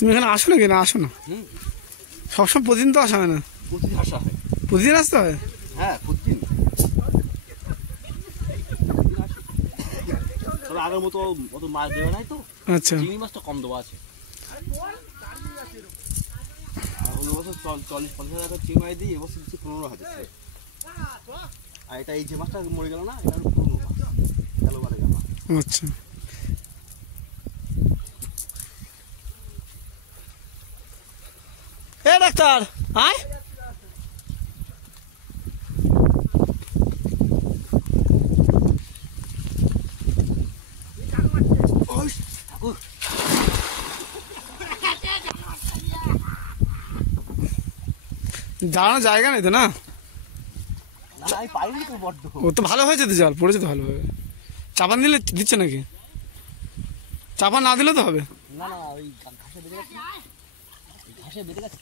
তুমি এখানে আসো নাকি? না আসো না সবসময়, প্রতিদিন তো আসা হয় না। প্রতিদিন আসা হয়। প্রতিদিন আসতে হয়? হ্যাঁ প্রতিদিন। তবে আগের মতো অত মাছ দেবে নাই তো। আচ্ছা, চিংড়ি মাছটা কম দেওয়া আছে। অন্য বছর 40-50 হাজার টাকা চিংড়ি মাছ দিই, এবছর দিচ্ছি 15,000। আর এটা এই যে মাছটা মরে গেল না, এটা পুরনো মাছ, গেল বারে গেল। আচ্ছা। এ ডাক্তার আয়। দাঁড়ানোর জায়গা নেই তো না? আমি পাইনি তো বড্ড। ও তো ভালো হয়েছে তো, জল পড়েছে তো ভালোভাবে। চাপান দিলে দিচ্ছে নাকি? চাপান না দিলে তো হবে না না, ওই ঘাসে বেঁধে গেছে, ঘাসে বেঁধে গেছে।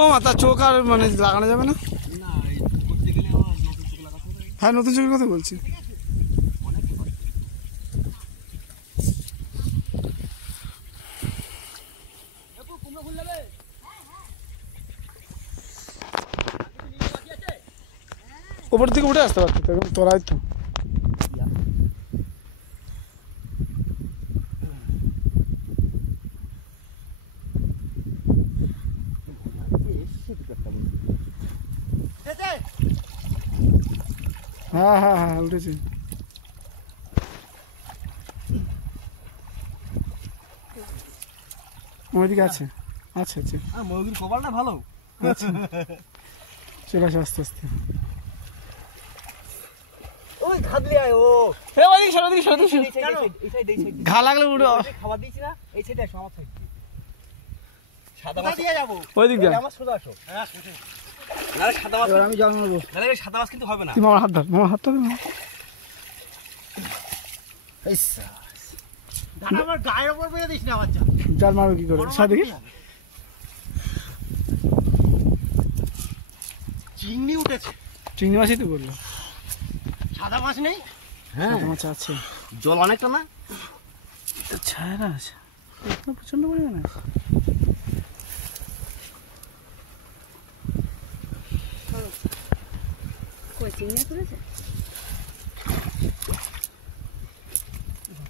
ও মা, তার চোখ আর মানে লাগানো যাবে না? না, এই করতে গেলে আমার নতুন চোখ লাগাতে হবে। হ্যাঁ, নতুন চোখের কথা বলছি। ওপর থেকে উঠে আসতে পারতো, এখন তোরাই তো। হ্যাঁ হ্যাঁ হ্যাঁ, উঠেছি। ওইদিকে আছে। আচ্ছা আচ্ছা, ময়ূরীর কপালটা ভালো। আচ্ছা চলে আসো আস্তে আস্তে। ওই ঘাদলি আয় ও। ঘা লাগলে উঠে খাবার দিয়েছি না, এই সাইডে আসো, আমার সাইড সাদা মাছ দিয়ে যাবো। ওই দিক দিয়ে আমার সোজা আসো। হ্যাঁ না, সাদা মাছ আমি জল নেবো। না রে, সাদা মাছ কিন্তু হবে না। তুমি আমার হাত ধর, আমার হাত ধর। আমার গায়ের উপর বেঁধে দিস না বাচ্চা। জাল মারবে কি করে? দেখি চিংড়ি উঠেছে। চিংড়ি মাছই তো বললো। সাদা মাছ নেই? হ্যাঁ, সাদা মাছ আছে। জল অনেকটা না? ছায়া আছে প্রচন্ড পরিমাণে।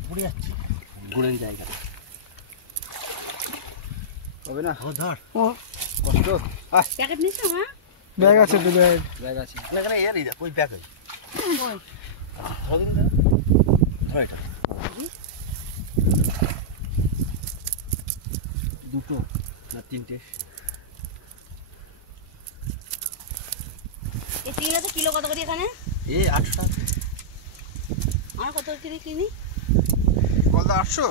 পড়ে যাচ্ছে গুড়ের জায়গা হবে না। ও ধর, ও কষ্ট। প্যাকেট নিছ না? ব্যাগ আছে তো, ব্যাগ আছে না? কেন এর এই ওই ব্যাগ আছে। ধর এটা দুটো না তিনটে। এই চিংড়িটা কিলো কত করে এখানে? 800 টাকা। আর কত করে কিনি? কত 800?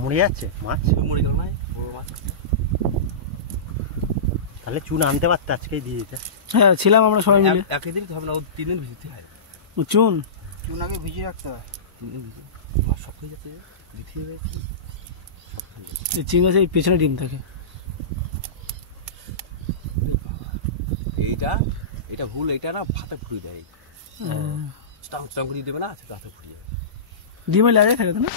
মরে যাচ্ছে মাছ। মরে গেল না, বড় মাছ। তাহলে চুন আনতে পারতে, আজকেই দিয়ে দিতে। হ্যাঁ, ছিলাম আমরা সবাই মিলে। একদিন তো হবে না, 3 দিন ভিজিতে হয়। ও চুন আগে ভিজিয়ে রাখতে হয়। 3 দিন ভিজিয়ে মাছ শক্ত হয়ে যাচ্ছে, দিতে হবে। এই চিংড়ি মাছের পেছনে ডিম থাকে। এটা ভুল, এটা না ভাতে ফুটিয়ে দেয়। স্টাং করে দেবে না, হাতে ফুটিয়ে ডিমে লাগে থাকে তো না?